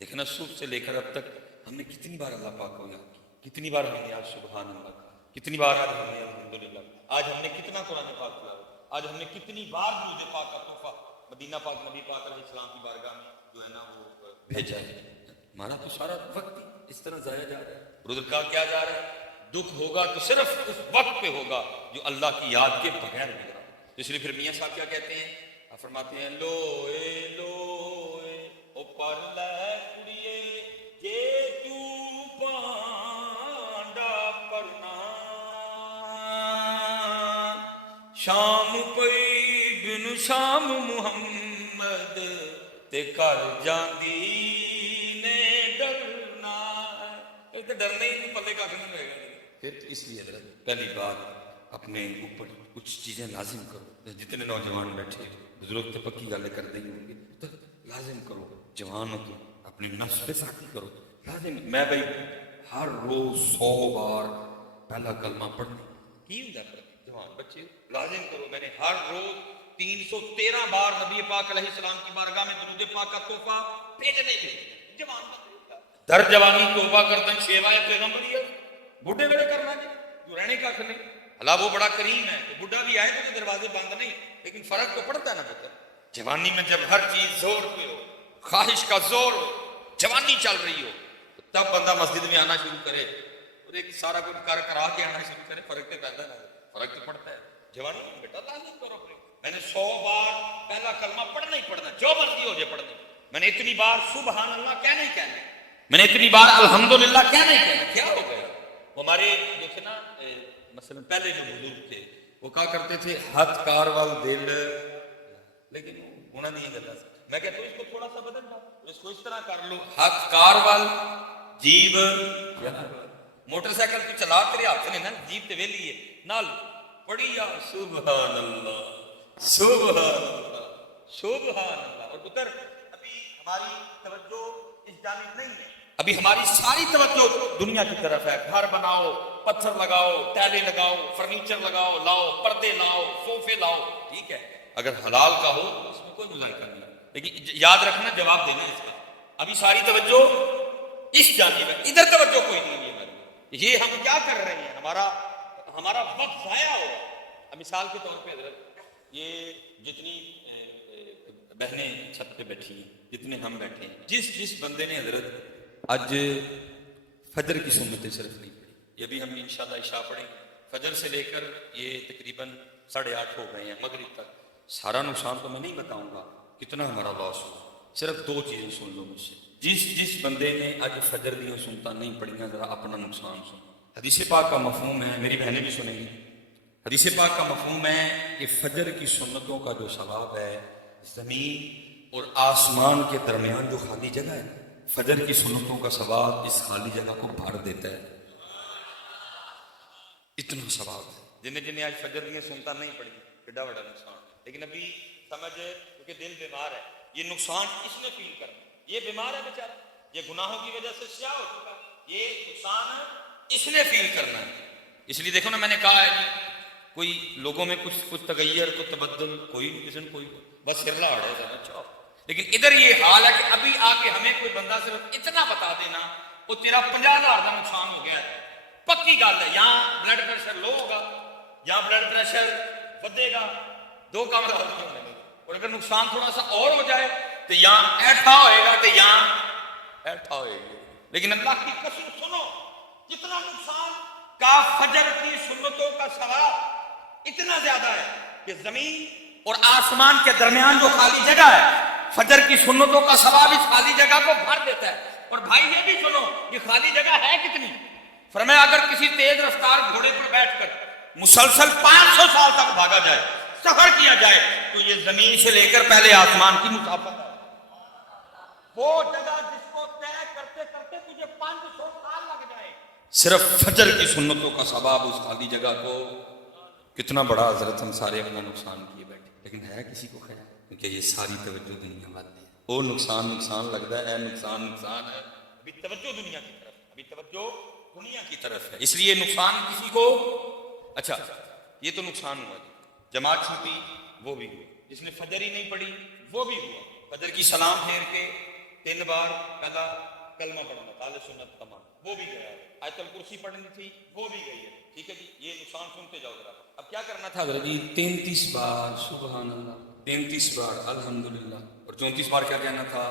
دیکھنا صبح سے لے کر اب تک ہم نے کتنی بار اللہ پاک کو یاد کیا، کتنی بار ہم نے آج سبحان اللہ کہا، کتنی بار آج ہم نے الحمدللہ، آج ہم نے کتنا قرآن پاک پڑھا، آج ہم نے کتنی بار درود پاک کا تحفہ مدینہ پاک نبی پاک علیہ السلام کی بارگاہ میں جو ہے نا وہ بھیجا ہے۔ ہمارا تو سارا وقت ہی اس طرح ضائع جا رہا ہے۔ رودر کا کیا جا رہا ہے؟ دکھ ہوگا تو صرف اس وقت پہ ہوگا جو اللہ کی یاد کے بغیر ہوگا۔ اس لیے پھر میاں صاحب کیا کہتے ہیں؟ آپ فرماتے ہیں لوئے لوئے او پر لے کڑیے جے تو پانڈا پڑنا شام پئی بن شام محمد تے کر جاندی نے ڈرنا، تو ڈرنا ہی نہیں، پلے کا نہیں رہے گا۔ پھر اس لیے حضرت پہلی بات اپنے اوپر کچھ چیزیں لازم کرو۔ جتنے نوجوان بیٹھے بزرگ تو پکی گلیں کر دیں گے تو لازم کرو، جوان ہو تو اپنی نفس پہ ساتھی کرو لازم۔ میں بھائی ہر روز 100 بار پہلا کلمہ پڑھنا کی ہوں جاتا ہے، جوان بچے لازم کرو۔ میں نے ہر روز 313 بار نبی پاک علیہ السلام کی بارگاہ میں درود پاک کا تحفہ بھیجنے کے جوان در جوانی توبہ کرتے ہیں شیوائے پیغمبریت، بڈھے بڑے کرنا جی جو رہنے کا نہیں۔ اللہ وہ بڑا کریم ہے، بڈھا بھی آئے تو دروازے بند نہیں، لیکن فرق تو پڑتا ہے نا پتہ۔ جوانی میں جب ہر چیز زور پہ ہو، خواہش کا زور ہو، جوانی چل رہی ہو، تب بندہ مسجد میں آنا شروع کرے اور ایک سارا کچھ کر کرا کے آنا شروع کرے، فرق تو پیدا ہے، فرق تو پڑتا ہے۔ جوانی میں بیٹا لازم کرو اپنے، میں نے 100 بار پہلا کلمہ پڑھنا ہی پڑھنا، جو مرضی ہو جائے پڑھنا۔ میں نے اتنی بار سبحان اللہ کہنا ہی کہنا، میں نے اتنی بار الحمدللہ کہنا ہی کہنا۔ کیا ہو گیا؟ ہمارے جو تھے نا مثلا پہلے جو بزرگ تھے وہ کہا کرتے تھے ہاتھ کار وال دل، لیکن ہونا نہیں ہے۔ میں کہتا ہوں اس کو تھوڑا سا بدل ڈالو، اس کو اس طرح کر لو، ہاتھ کار وال جیب، موٹر سائیکل تو چلا تیرے ہاتھ نے نا، جیب تے ویلی ہے نال پڑھیا سبحان اللہ سبحان اللہ سبحان اللہ۔ اور پتر ابھی ہماری توجہ اس جانب نہیں ہے، ابھی ہماری ساری توجہ دنیا کی طرف ہے۔ گھر بناؤ، پتھر لگاؤ، ٹائلیں لگاؤ، فرنیچر لگاؤ، لاؤ پردے لاؤ، صوفے لاؤ، ٹھیک ہے اگر حلال کا ہو تو اس میں کوئی مذائقہ نہیں، لیکن یاد رکھنا جواب دینا اس کا۔ ابھی ساری توجہ اس جانب ہے، ادھر توجہ کوئی نہیں ہے ہماری۔ یہ ہم کیا کر رہے ہیں؟ ہمارا وقت ضائع ہو رہا ہے۔ مثال کے طور پہ حضرت یہ جتنی بہنیں چھت پہ بیٹھی ہیں، جتنے ہم بیٹھے ہیں، جس بندے نے حضرت آج فجر کی سنتیں صرف نہیں پڑھی، یہ بھی ہم انشاءاللہ عشاء پڑھیں گے، فجر سے لے کر یہ تقریباً 8:30 ہو گئے ہیں مغرب تک، سارا نقصان تو میں نہیں بتاؤں گا کتنا ہمارا لاس ہوا، صرف 2 چیزیں سن لو مجھ سے۔ جس بندے نے آج فجر دی سنتا نہیں پڑھیاں ذرا اپنا نقصان سن۔ حدیث پاک کا مفہوم ہے، میری بہنیں بھی سنیں گی، حدیث پاک کا مفہوم ہے کہ فجر کی سنتوں کا جو ثواب ہے زمین اور آسمان کے درمیان جو خالی جگہ ہے، فجر کی سنتوں کا ثواب اس خالی جگہ کو بھر دیتا ہے، اتنا ثواب ہے۔ جنہیں آج فجر کی سنتا نہیں پڑی بڑا بڑا نقصان، لیکن ابھی سمجھ کیونکہ دل بیمار ہے، یہ نقصان اس نے فیل کرنا، یہ بیمار ہے بیچارہ، یہ گناہوں کی وجہ سے سیاہ ہو چکا، یہ نقصان اس نے فیل کرنا ہے۔ اس لیے دیکھو نا میں نے کہا ہے کوئی لوگوں میں کچھ تغیر کو تبدل کوئی نہیں، کسی نے کوئی بس ہرلا اڑے اچھا، لیکن ادھر یہ حال ہے کہ ابھی آ کے ہمیں کوئی بندہ صرف اتنا بتا دینا وہ تیرا 50,000 کا نقصان ہو گیا ہے، پکی گل ہے۔ یہاں بلڈ پریشر لو ہوگا، یہاں بلڈ پریشر ودے گا، 2 کام ہونے گے، اور اگر نقصان تھوڑا سا اور ہو جائے تو یہاں ایٹھا ہوئے گا تو یہاں ایٹھا ہوئے گا۔ لیکن اللہ کی قسم سنو، جتنا نقصان کا فجر کی سنتوں کا ثواب اتنا زیادہ ہے کہ زمین اور آسمان کے درمیان جو خالی جگہ ہے، فجر کی سنتوں کا ثواب اس خالی جگہ کو بھر دیتا ہے۔ اور بھائی یہ بھی سنو یہ خالی جگہ ہے کتنی؟ فرمایا اگر کسی تیز رفتار گھوڑے پر بیٹھ کر مسلسل 500 سال تک بھاگا جائے، سفر کیا جائے، تو یہ زمین سے لے کر پہلے آسمان کی مسافت ہے۔ وہ جگہ جس کو طے کرتے کرتے تجھے 500 سال لگ جائے، صرف فجر کی سنتوں کا ثواب اس خالی جگہ کو کتنا بڑا۔ حضرت ہم سارے اپنا نقصان کیے بیٹھے، لیکن ہے کسی کو خیال؟ کیونکہ یہ ساری توجہ دنیا والی ہے، وہ نقصان لگتا ہے، نقصان ہے، ابھی توجہ دنیا کی طرف، ابھی توجہ دنیا کی طرف ہے، اس لیے نقصان کسی کو۔ اچھا یہ تو نقصان ہوا جی، جماعت چھوٹی وہ بھی ہوئی، جس نے فجر ہی نہیں پڑھی وہ بھی ہوا، فجر کی سلام پھیر کے 3 بار پہلا کلمہ پڑھنا تھا اہل سنت تمام، وہ بھی گیا ہے، آیت الکرسی پڑھنی تھی وہ بھی گئی ہے، ٹھیک ہے جی، یہ نقصان سنتے جاؤ ذرا۔ اب کیا کرنا تھا حضرت جی؟ 33 بار سبحان اللہ، 33 بار الحمدللہ، اور 34 بار کیا کہنا تھا؟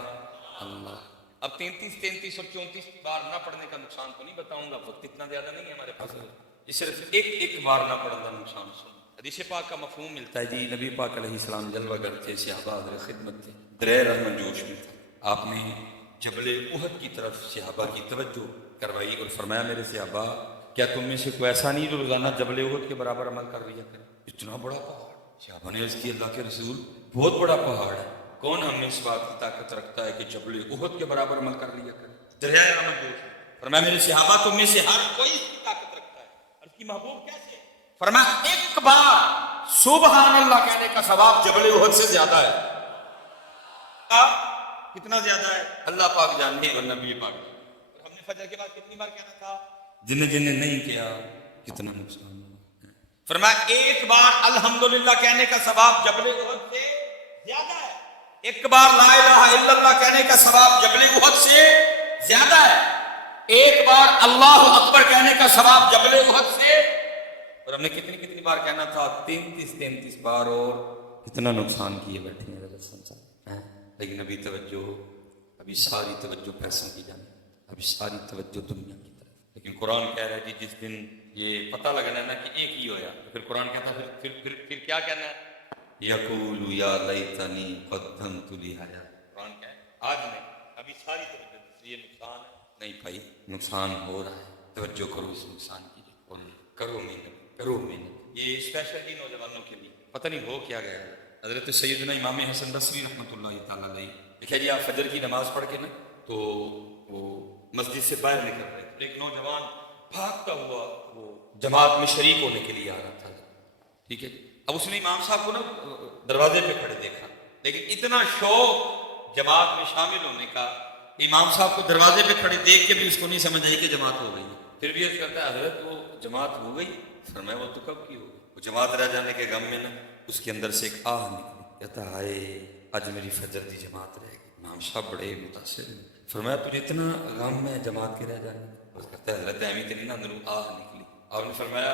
اللہ۔ اب 33 اور 34 بار نہ پڑھنے کا نقصان تو نہیں بتاؤں گا، وقت اتنا زیادہ نہیں ہے ہمارے پاس، یہ صرف ایک بار نہ پڑھنے کا نقصان سن۔ حدیث پاک کا مفہوم ملتا ہے جی، نبی پاک علیہ السلام جلوہ گر تھے، صحابہ حضرت خدمت تھے، درے رحمت جوش میں تھا، آپ نے جبل احد کی طرف صحابہ کی توجہ کروائی اور فرمایا میرے صحابہ کیا تم میں سے کوئی ایسا نہیں جو روزانہ جبل احد کے برابر عمل کر لیا کرے؟ اتنا بڑا پہاڑ، صحابہ نے عرض کی اللہ کے رسول بہت بڑا پہاڑ ہے، کون ہم میں اس بات کی طاقت رکھتا ہے کہ جبل احد کے برابر عمل کر لیا کرے؟ دریائے رحمت جوش فرمایا میرے صحابہ تم میں سے ہر کوئی طاقت رکھتا ہے۔ عرض کی محبوب کیسے؟ فرمایا ایک بار سبحان اللہ کہنے کا ثواب جبل احد سے زیادہ ہے۔ کتنا زیادہ ہے اللہ پاک جانتے اور نبی پاک۔ ہم نے فجر کے بعد کتنی بار کہنا تھا؟ جن نے نہیں کیا کتنا نقصان ہوا۔ فرمایا ایک بار الحمدللہ کہنے کا ثواب جبل احد سے زیادہ ہے، ایک بار لا الہ الا اللہ کہنے کا ثواب جبل احد سے زیادہ ہے، ایک بار اللہ اکبر کہنے کا ثواب جبل احد سے، اور ہم نے کتنی بار کہنا تھا؟ 33 بار، اور کتنا نقصان کیے بیٹھے ہیں لیکن ابھی توجہ، ابھی ساری توجہ پیسوں کی جانب، ابھی ساری توجہ دنیا کی طرف۔ لیکن قرآن کہہ رہا ہے جی جس دن یہ پتہ لگنا ہے نا کہ ایک ہی ہویا، پھر قرآن کہتا ہے پھر کیا کہنا ہے؟ یقول یا لیتنی قدمت لحیاتی، قرآن کہہ آج میں ابھی ساری توجہ، یہ نقصان ہے نہیں بھائی، نقصان ہو رہا ہے، توجہ کرو اس نقصان کی اور کرو محنت، یہ اسپیشل ہی نوجوانوں کے لیے۔ پتہ نہیں ہو کیا گیا ہے، حضرت سیدنا امام حسن بصری رحمۃ اللہ تعالیٰ علیہ دیکھا جی، آپ فجر کی نماز پڑھ کے نا تو وہ مسجد سے باہر نکل رہے تھے، ایک نوجوان بھاگتا ہوا وہ جماعت میں شریک ہونے کے لیے آ رہا تھا، ٹھیک ہے، اب اس نے امام صاحب کو نا دروازے پہ کھڑے دیکھا، لیکن اتنا شوق جماعت میں شامل ہونے کا، امام صاحب کو دروازے پہ کھڑے دیکھ کے بھی اس کو نہیں سمجھ آئی کہ جماعت ہو گئی، پھر بھی عرض کرتا ہے حضرت وہ جماعت ہو گئی؟ فرمایا وہ تو کب کی ہو گئی؟ وہ جماعت رہ جانے کے غم میں نا اس کے اندر سے ایک آہ نکلی، کہتا ہائے آج میری فجر دی جماعت رہ گئی۔ امام صاحب بڑے متاثر ہیں، فرمایا تجھے اتنا غم ہے جماعت کے رہ جانے کا؟ اس کہتا ہے حضرت اہمی تیری نا اندروں آہ نکلی۔ آپ نے فرمایا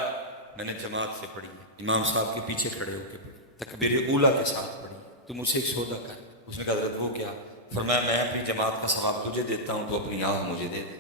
میں نے جماعت سے پڑھی، امام صاحب کے پیچھے کھڑے ہو کے پڑھی، تکبیر اولیٰ کے ساتھ پڑھی، تو مجھ سے ایک سودا کر۔ اس نے کہا حضرت وہ کیا؟ فرمایا میں اپنی جماعت کا ثواب تجھے دیتا ہوں تو اپنی آہ مجھے دے دے۔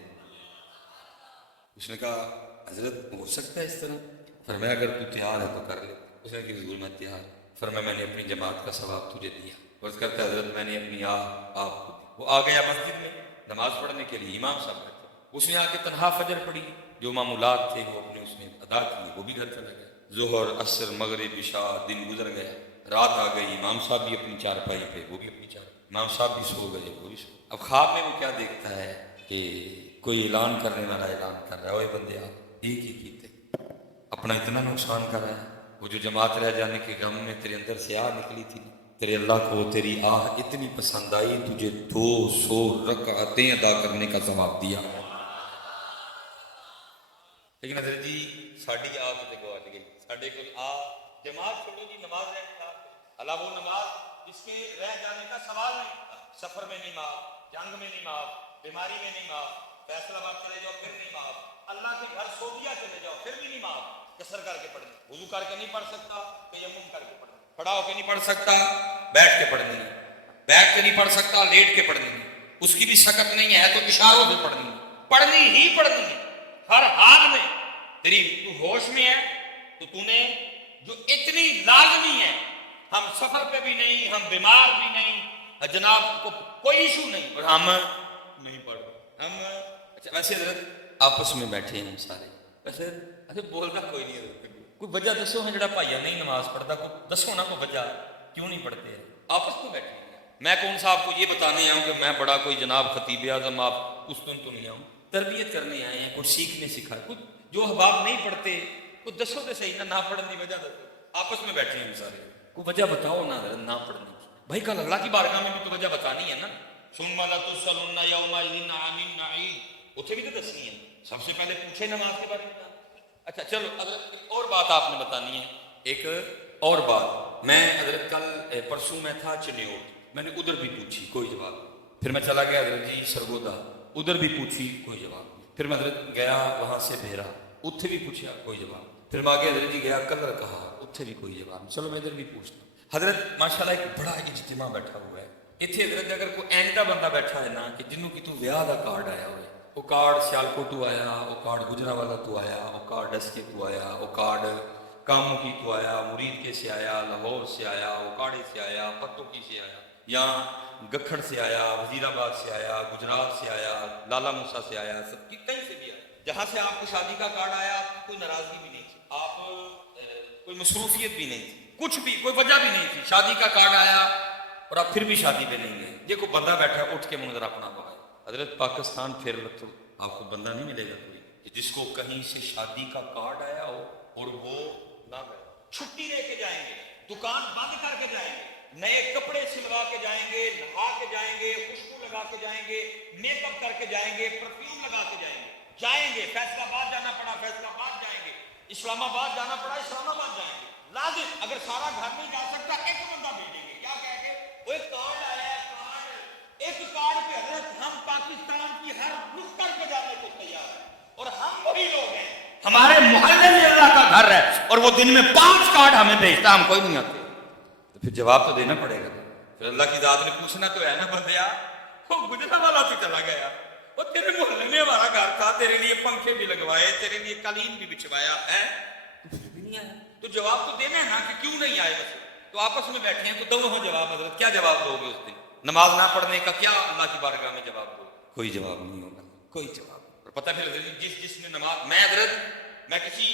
اس نے کہا حضرت ہو سکتا ہے اس طرح؟ فرمایا اگر تو تیار ہے تو کر لے۔ اس نے کہا حضور میں تیار۔ فرمایا میں نے اپنی جماعت کا ثواب تجھے دیا۔ عرض کرتا ہے حضرت میں نے اپنی آپ کو دی۔ وہ آ گیا مسجد میں نماز پڑھنے کے لیے، امام صاحب بیٹھے، اس نے آ کے تنہا فجر پڑھی، جو معمولات تھے وہ اپنے اس نے ادا کیے، وہ بھی گھر چلا گیا۔ ظہر عصر مغرب عشاء دن گزر گیا، رات آ گئی، امام صاحب بھی اپنی چارپائی پہ، وہ بھی اپنی چارپائی، امام صاحب بھی سو گئے، وہ بھی سو۔ اب خواب میں وہ کیا دیکھتا ہے کہ کوئی اعلان کرنے والا اعلان کر رہا ہے، اوے بندے آپ ایک ہی کیتے اپنا اتنا نقصان کر رہا ہے، وہ جو جماعت رہ جانے کے غم میں تیرے اندر سے آہ نکلی تھی، تیرے اللہ کو تیری آہ اتنی پسند آئی، تجھے 200 رکعتیں ادا کرنے کا ثواب دیا۔ لیکن حضرت جی ساڑی آہ تے گواچ گئی، ساڑے کو آہ جماعت چھوڑو جی، نماز رہ تھا اللہ، وہ نماز جس کے رہ جانے کا سوال نہیں تھا، سفر میں نہیں معاف، جنگ میں نہیں معاف، بیماری میں نہیں معاف، فیصلہ باد چلے جاؤ پھر نہیں معاف، اللہ کے گھر سعودیہ چلے جاؤ پھر بھی نہیں معاف، کسر کر کے پڑھنی، وضو کر کے نہیں پڑھ سکتا، تیمم کر کے پڑھنی، کھڑا ہو کے نہیں پڑھ سکتا، بیٹھ کے پڑھنی، بیٹھ کے نہیں پڑھ سکتا، لیٹ کے پڑھنی، اس کی بھی سکت نہیں ہے تو اشاروں سے پڑھنی ہی پڑھنی ہے، ہر حال میں۔ تیری تو ہوش میں ہے تو تو نے جو اتنی لازمی ہے، ہم سفر پہ بھی نہیں، ہم بیمار بھی نہیں، جناب کو کوئی ایشو نہیں، اور ہم نہیں پڑھ ہم اچھا ویسے حضرت آپس میں بیٹھے ہیں ہم سارے، ویسے بولنا کوئی نہیں حضرت، کوئی وجہ دسو ہے جڑا بھائیا نہیں نماز پڑھتا، کوئی دسو نا کوئی وجہ کیوں نہیں پڑھتے ہیں، آپس میں بیٹھے ہیں۔ میں کون سا آپ کو یہ بتانے آیا ہوں کہ میں بڑا کوئی جناب خطیب اعظم آپ اس تو نہیں آؤں، تربیت کرنے آئے ہیں، کچھ سیکھنے سکھائے، کچھ جو احباب نہیں پڑھتے کچھ دسو تو صحیح نہ پڑھنے کی وجہ دسو، آپس میں بیٹھے ہیں ہم سارے، کوئی وجہ بتاؤ نہ پڑھنے کی، بھائی کل اللہ کی بارگاہ میں بھی تو وجہ بتانی ہے نا، ثم لتسألن یومئذ عن النعیم، اتنے بھی تو دسنی ہے، سب سے پہلے پوچھے نماز کے بارے میں۔ اچھا چلو حضرت اور بات آپ نے بتانی ہے، ایک اور بات، میں حضرت کل پرسوں میں تھا چنیوٹ، میں نے ادھر بھی پوچھی کوئی جواب، پھر میں چلا گیا حضرت جی سرگودا، ادھر بھی پوچھی کوئی جواب نہیں. پھر میں حضرت گیا وہاں سے بھیرا، اتھے بھی پوچھا کوئی جواب. پھر میں آگے حضرت جی گیا کلر کہا، اتھے بھی کوئی جواب نہیں. چلو میں ادھر بھی پوچھتا ہوں. حضرت ماشاءاللہ ایک بڑا اجتماع بیٹھا ہوا ہے اتنے. حضرت اگر کوئی ایندا بندہ بیٹھا ہے نا کہ جنوں کی تو ویاہ دا کارڈ آیا ہوئے، وہ کارڈ سیالکوٹ تو آیا، وہ کارڈ گجرانوالہ تو آیا، وہ کارڈ ڈسکے تو آیا، وہ کارڈ کاموں کی تو آیا، مرید کے سے آیا، لاہور سے آیا، اوکاڑے سے آیا، پتوں کی سے آیا، یا گکھڑ سے آیا، وزیر آباد سے آیا، گجرات سے آیا، لالا موسا سے آیا، سب کی کہیں سے بھی آیا. جہاں سے آپ کو شادی کا کارڈ آیا آپ کی کوئی ناراضگی بھی نہیں تھی، آپ کوئی مصروفیت بھی نہیں تھی، کچھ بھی کوئی وجہ بھی نہیں تھی. شادی کا کارڈ آیا اور آپ پھر بھی شادی پہ نہیں گئے. یہ کوئی بندہ بیٹھا اٹھ کے منظر اپنا بھائی. حضرت پاکستان پھر تو آپ کو بندہ نہیں ملے گا کوئی جس کو کہیں سے شادی کا کارڈ آیا ہو اور وہ نہ گئے. چھٹی لے کے جائیں گے، دکان بند کر کے جائیں گے، نئے کپڑے سلوا کے جائیں گے، نہا کے جائیں گے، خوشبو لگا کے جائیں گے، میک اپ کر کے جائیں گے، پرفیوم لگا کے جائیں گے. فیصلہ آباد جانا پڑا فیصلہ آباد جائیں گے، اسلام آباد جانا پڑا اسلام آباد جائیں گے. لازم اگر سارا گھر نہیں جا سکتا ایک بندہ بھیجیں گے. کیا کہیں گے؟ وہ ایک کارڈ آیا ہے، کارڈ، ایک کارڈ پہ حضرت ہم پاکستان کی ہر نکڑ پہ جانے کو تیار ہیں. اور ہم وہی لوگ ہیں، ہمارے محلے میں اللہ کا گھر ہے اور وہ دن میں 5 کارڈ ہمیں بھیجتا، ہم کوئی نہیں آتے. تو پھر جواب تو دینا پڑے گا. پھر اللہ کی ذات نے پوچھنا تو ہے نا بندیا، وہ گجرانوالہ سے چلا گیا، وہ تیرے محلے میں ہمارا گھر تھا، تیرے لیے پنکھے بھی لگوائے، تیرے لیے قالین بھی بچھوایا ہے، تو پھر بھی نہیں آیا. تو جواب تو دینا ہے نا کہ کیوں نہیں آئے. بس تو آپس میں بیٹھے ہیں تو دو ہاں جواب. حضرت کیا جواب دو گے اس دن؟ نماز نہ پڑھنے کا کیا اللہ کی بارگاہ میں جواب دو؟ کوئی جواب نہیں ہوگا، کوئی جواب. اور پتہ پھر حضرت جس نے نماز، میں کسی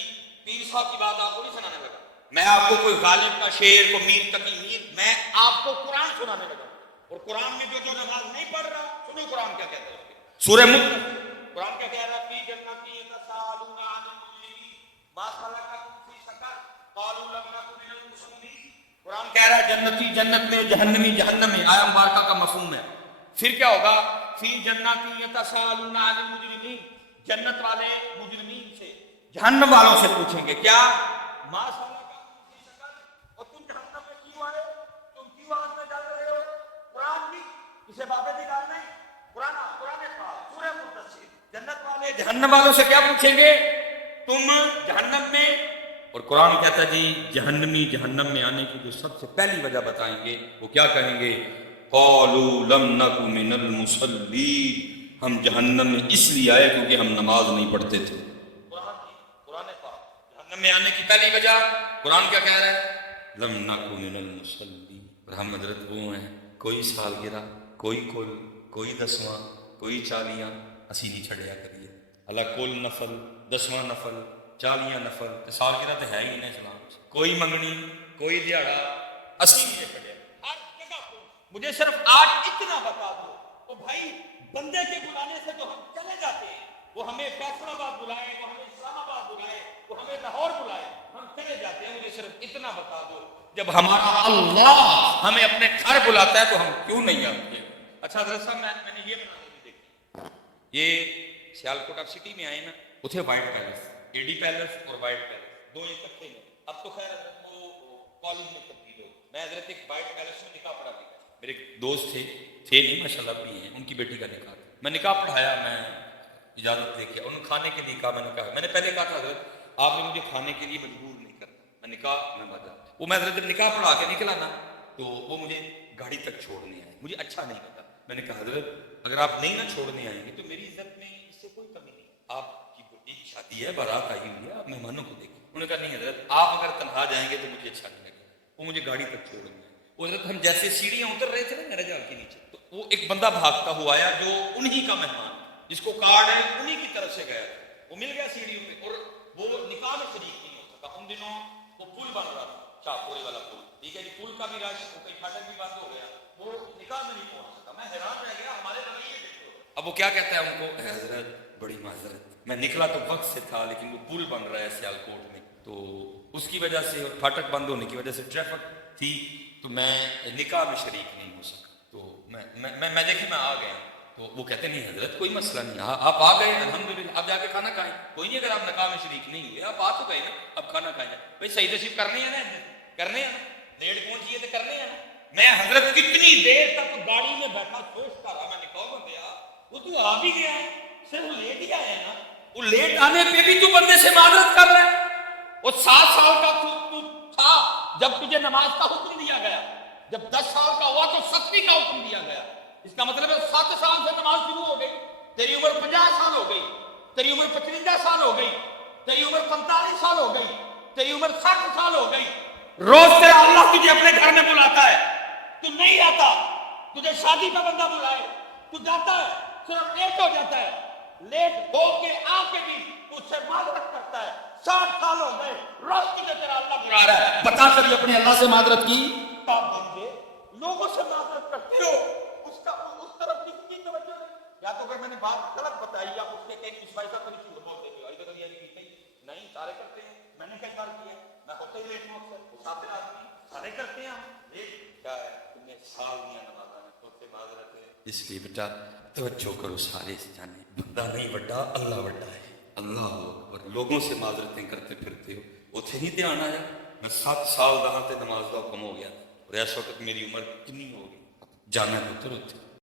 پیر صاحب کی بات آپ کو نہیں سنانے لگا، میں آپ کو کوئی غالب کا شعر کو میر تقی میر، میں آپ کو قرآن سنانے لگا. اور قرآن میں جو نماز نہیں پڑھ رہا، سنو قرآن کیا کہتا ہے. سورہ ملک قرآن کیا کہہ رہا ہے؟ فی جنات یتساءلون عن المجرمین ما سلککم فی سقر قالوا لم نک من المصلین. قرآن کہہ رہا ہے جنتی جنت میں، جہنمی جہنم میں. آیا مبارکہ کا مفہوم ہے. پھر کیا ہوگا؟ فی جنات یتساءلون عن المجرمین، جنت والے مجرمین سے، جہنم والوں سے پوچھیں گے کیا؟ ما سلککم فی سقر، اور تم جہنم میں کیوں آئے، تم کیوں آگ میں جل رہے ہو؟ قرآن کی اسے بابے دی گل نہیں، قرآن پاک سورہ مدثر. جنت والے جہنم والوں سے کیا پوچھیں گے؟ تم جہنم میں. اور قرآن کہتا ہے جی جہنمی جہنم میں آنے کی جو سب سے پہلی وجہ بتائیں گے وہ کیا کہیں گے؟ قالوا لم نک من المصلین، ہم جہنم میں اس لیے آئے کیونکہ ہم نماز نہیں پڑھتے تھے. قرآن پاک جہنم میں آنے کی پہلی وجہ قرآن کیا کہہ رہا ہے؟ لم نک من المصلین. اور ہم حضرت وہ ہیں، کوئی سالگرہ، کوئی کل، کوئی دسواں، کوئی چالیاں اسی نہیں چھڑیا کریے. اللہ کل نفل، دسواں نفل، چالیاں نفل، سالگرہ تو ہے ہی نہیں اسلام. کوئی منگنی، کوئی دیہڑا اسی نہیں چھڑیا. ہر جگہ مجھے صرف آج اتنا بتا دو، او بھائی بندے کے بلانے سے تو ہم چلے جاتے ہیں. وہ ہمیں فیصل آباد بلائے، وہ ہمیں اسلام آباد بلائے، وہ ہمیں لاہور بلائے، ہم چلے جاتے ہیں. مجھے صرف اتنا بتا دو جب ہمارا اللہ ہمیں اپنے گھر بلاتا ہے تو ہم کیوں نہیں آتے؟ اچھا حضرت صاحب میں نے یہ بنانے بھی دیکھی، یہ سیالکوٹ آپ سٹی میں آئے نا، اتنے وائٹ پیلس، اے ڈی پیلس اور وائٹ پیلس دو اکٹھے ہیں. اب تو خیر حضرت وہ کالج میں تبدیل ہو. میں حضرت ایک وائٹ پیلس میں نکاح پڑھا دیا. میرے دوست تھے نہیں ماشاءاللہ بھی ہیں، ان کی بیٹی کا نکاح تھا. میں نکاح پڑھایا، میں اجازت دے کے انہوں نے کھانے کے لیے کہا. میں نے کہا، میں نے پہلے کہا تھا حضرت آپ نے مجھے کھانے کے لیے مجبور نہیں کرنا، میں نکاح میں بجا. وہ میں حضرت جب نکاح پڑھا کے نکلا نا تو وہ مجھے گاڑی تک چھوڑنے آئے. مجھے اچھا نہیں لگا. میں نے کہا حضرت اگر آپ نہیں نہ چھوڑنے آئیں گے تو میری عزت میں اس سے کوئی کمی نہیں. آپ کی بیٹی کی شادی ہے، بارات آئی ہوئی ہے، آپ مہمانوں کو دیکھیں. انہوں نے کہا نہیں حضرت آپ اگر تنہا جائیں گے تو مجھے اچھا نہیں لگے. وہ مجھے گاڑی تک چھوڑنے آئے. وہ حضرت ہم جیسے سیڑھیاں اتر رہے تھے نا میرے جال کے نیچے، تو وہ ایک بندہ بھاگتا ہوا آیا جو انہی کا مہمان، جس کو کارڈ ہے انہی کی طرف سے گیا تھا. وہ مل گیا سیڑھیوں پہ اور وہ نکاح میں شریک نہیں ہو سکا. ان دنوں وہ پل بن رہا تھا، شاہپورے والا پل، ٹھیک ہے جی. پل کا بھی رش ہو گئی، پھاٹک بھی بند ہو گیا، وہ نکاح میں نہیں پہنچ سکا. میں حیران رہ گیا، ہمارے رویے دیکھو. اب وہ کیا کہتا ہے ان کو؟ حضرت بڑی معذرت، میں نکلا تو وقت سے تھا لیکن وہ پل بن رہا ہے سیالکوٹ میں، تو اس کی وجہ سے اور پھاٹک بند ہونے کی وجہ سے ٹریفک تھی تو میں نکاح میں شریک نہیں ہو سکا. تو میں دیکھیں میں آ گیا. تو وہ کہتے نہیں حضرت کوئی مسئلہ نہیں، آپ آ گئے الحمدللہ، آپ جا کے کھانا کھائیں. کوئی نہیں، اگر آپ نکاح میں شریک نہیں ہوئے آپ آ تو گئے نا، اب کھانا کھائیں. بھائی صحیح تشریف کرنی ہے نا، کرنے ہیں نا، لیٹ پہنچیے تو کرنے ہیں نا. میں حضرت کتنی دیر تک گاڑی میں بیٹھا سوچ کر رہا، میں نے کہا بندیا وہ تو آ بھی گیا ہے، صرف لیٹ ہی آیا ہے نا، وہ لیٹ آنے پہ بھی تو بندے سے معذرت کر رہا ہے۔ وہ 7 سال کا تو تھا جب تجھے نماز کا حکم دیا گیا، جب 10 سال کا ہوا تو 7ویں کا حکم دیا گیا، اس کا مطلب ہے 7 سال سے نماز شروع ہو گئی، تیری عمر 50 سال ہو گئی، تیری عمر 55 سال ہو گئی، تیری عمر 45 سال ہو گئی، تیری عمر 60 سال ہو گئی، روز تیرا اللہ تجھے اپنے گھر میں بلاتا ہے، تو نہیں آتا، تجھے شادی کا بندہ بلائے تو جاتا ہے، صرف لیٹ ہو جاتا ہے، لیٹ ہو کے آ کے بھی مجھ سے معذرت کرتا ہے۔ 60 سال ہو گئے، روز تجھے تیرا اللہ بلا رہا ہے، بتا کبھی اپنے اللہ سے معذرت کی؟ آپ بندے لوگوں سے معذرت کرتے ہو، اس طرف کسی کی توجہ نہیں، یا تو اگر میں نے بات غلط بتائی یا اس کے کہیں اس وائسا کو نہیں بول دیتے ہو، ادھر یہ نہیں سارے کرتے ہیں، میں نے کئی بار کیا ہے، میں ہوتا ہی لیٹ ہوں اکثر، مسافر آدمی سارے کرتے ہیں، ہم لیٹ کیا ہے تمہیں سال دیا نمازا میں تو سے معذرت ہے۔ اس لیے بیٹا توجہ کرو، سارے جانے بندہ نہیں بڑا، اللہ بڑا ہے، اللہ اکبر۔ لوگوں سے معذرتیں کرتے پھرتے ہو، اتنے نہیں دھیان آیا میں 7 سال رہا تے نماز کا حکم ہو گیا، اور اس وقت میری عمر کتنی ہوگی، جانا پتر ہوتے